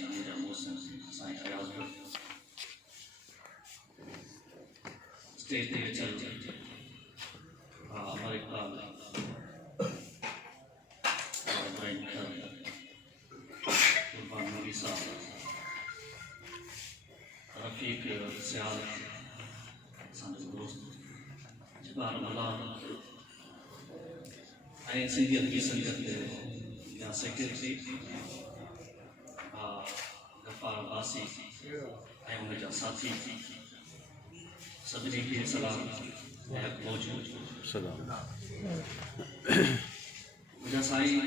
साईं मुंहिंजा मोहसिन साईं अयाज़ स्टेज ते वेठल अमर इकबाल इब्राहिम खान कुर्बान नबी साहब रफ़ीक सियाल असांजो दोस्त जबार मलान ऐं सिंधियत की संगत या सेक्रेटरी गफ़ार बासी ऐं उनजा साथी सभिनी खे सलाम ऐं मौजूद मुंहिंजा साईं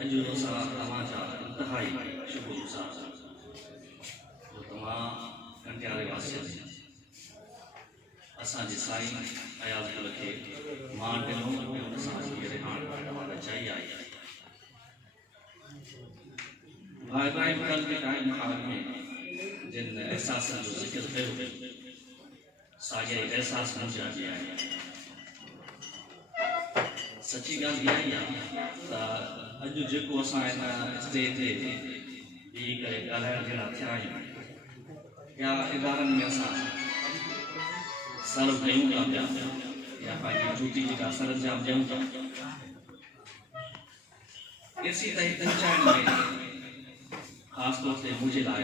अॼु असां तव्हांजा इंतिहाई शुक्रगुज़ार जो तव्हां कंडियारे वासी असांजे साईं अयाज़ खे मान ॾिनो ऐं हुन सां रिहाण चाही आई भाई इब्राहिम कल के टाइम में जिन एहसासनि जो ज़िक्र कयो साॻिया ई एहसास मुंहिंजा बि आहिनि सची ॻाल्हि इहा ई आहे त अॼु जेको असां हिन स्टेज ते बीही करे ॻाल्हाइण जहिड़ा थिया आहियूं या इदारनि में असां सर्व कयूं था पिया या पंहिंजी ड्यूटी जेका सरंजाम ॾियूं था ॾिसी त हिन चाइण में ख़ासि तौर ते मुंहिंजे लाइ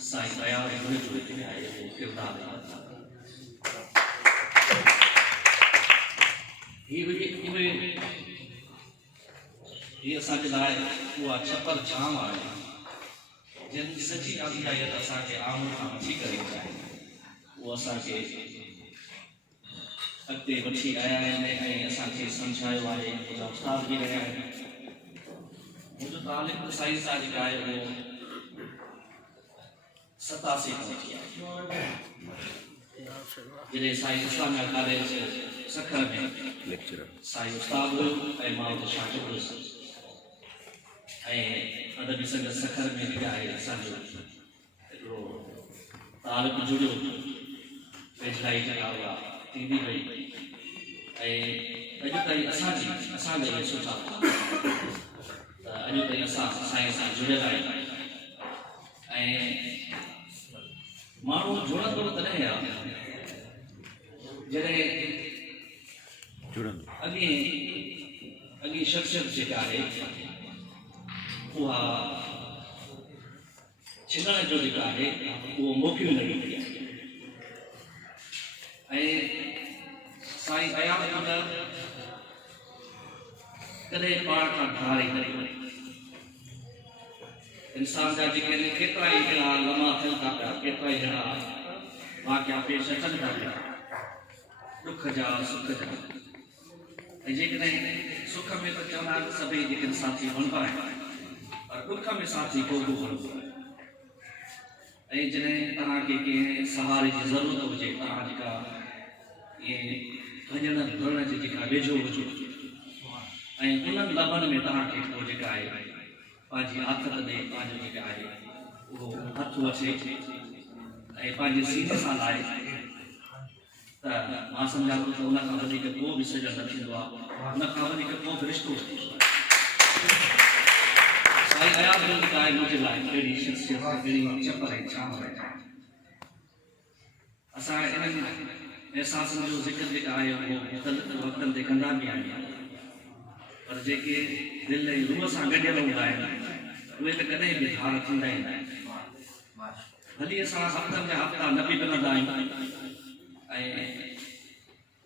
साईं अयाज़ जो जेके आहे उहो किरदारु ही असांजे लाइ उहा छपर छांव आहे जिन जी सची ॻाल्हि इहा आहे त असांखे आम्हूं खां वठी करे उहो असांखे अॻिते वठी आया आहिनि ऐं असांखे सम्झायो आहे मुंहिंजा उस्ताद बि रहिया आहिनि मुंहिंजो तालिक़ साईं सां जेका आहे उहो 87 खां वठी आहे जॾहिं साईं इस्लामिया कॉलेज सखर में लेक्चरर साईं उस्ताद हुयो ऐं मां उते शागिर्द हुयुसि ऐं अदबी संगत सखर में जेका आहे असांजो हिकिड़ो तालिक़ जुड़ियो वेझिड़ाई जेका उहा थींदी वई ऐं अॼु ताईं असांजा इहे सुठा त अॼु ताईं असां साईं सां जुड़ियल आहियूं ऐं माण्हू जुड़ंदो तॾहिं आहे जॾहिं अॻे शख़्सियत जेका आहे उहा छिनण जो जेका आहे उहो मौक़ियो न ॾींदी आहे ऐं साईं अयाज़ कॾहिं पाण खां ठारे करे इंसान जा जेके केतिरा ई अहिड़ा लम्हा थियनि था पिया केतिरा ई अहिड़ा वाक़िया पेश अचनि था पिया दुख जा सुख जा ऐं जेकॾहिं सुख में त चवंदा आहिनि सभई जेके साथी वणबा आहिनि पर दुख में साथी को बि वणबो आहे ऐं जॾहिं तव्हांखे कंहिं सहारे जी ज़रूरत हुजे तव्हां जेका इहे भॼन धुरण जी जेका वेझो हुजो ऐं उन्हनि लम्हनि में तव्हांखे को जेका आहे पंहिंजी आथत ॾे पंहिंजो जेका आहे उहो हथु अचे ऐं पंहिंजे सीने सां लाहे त मां सम्झां थो त उन खां वधीक को बि सॼण न थींदो आहे उन खां वधीक को बि रिश्तो साईं अयाज़ जेका आहे मुंहिंजे लाइ अहिड़ी शख़्सियत अहिड़ी चपर ऐं छांव आहे असां इन्हनि एहसासनि जो ज़िक्र जेका आहे उहो मुख़्तलिफ़ वक़्तनि ते कंदा बि आहियूं पर जेके दिलि ऐं रूह सां गॾियल हूंदा आहिनि उहे त कॾहिं बि धार थींदा ई न आहिनि भली असां हफ़्तनि जा हफ़्ता न बि मिलंदा आहियूं ऐं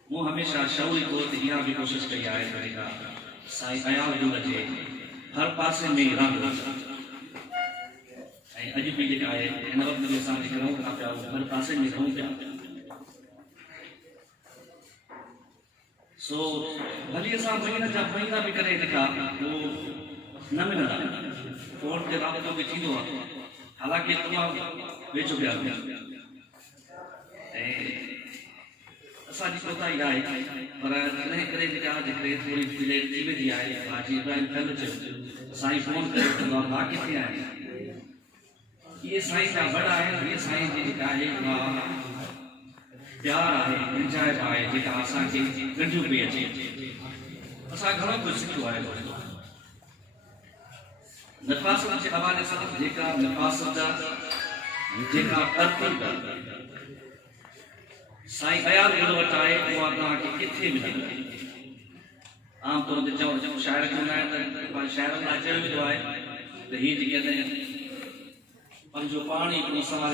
मूं हमेशह शऊरी तौर ते इहा बि कोशिशि कई आहे त जेका साईं अयाज़ जे हर पासे में ई रहंदो ऐं अॼु बि जेका आहे हिन वक़्त में असां जेके रहूं था पिया हर पासे में रहूं पिया सो भली असां महीना जा महीना बि करे जेका उहो न मिलंदा फोन ते राबितो बि थींदो आहे हालांकि तमामु वेझो पिया ऐं असांजी कोताही आहे पर कॾहिं कॾहिं जेका जेकॾहिं थोरी डिले थी वेंदी आहे हाजी इब्राहिम कल चयो साईं फोन करे चवंदो आहे मां किथे आहियां इहे साईं जा वॾा आहिनि इहे साईं जी जेका आहे उहा प्यार आहे पंचायत आहे जेका असांखे गंढियूं पई अचे असां घणो कुझु सिखियो आहे नफ़ासत जे हवाले सां जेका नफ़ासत जा जेका तरतीब साईं अयाल गुरु वटि आहे उहा तव्हांखे किथे मिलंदी। आम तौर ते चऊं शाइर चवंदा आहिनि त शाइरनि लाइ चयो वेंदो आहे त हीअ जेके पंहिंजो पाण ई हिकिड़ो सवाल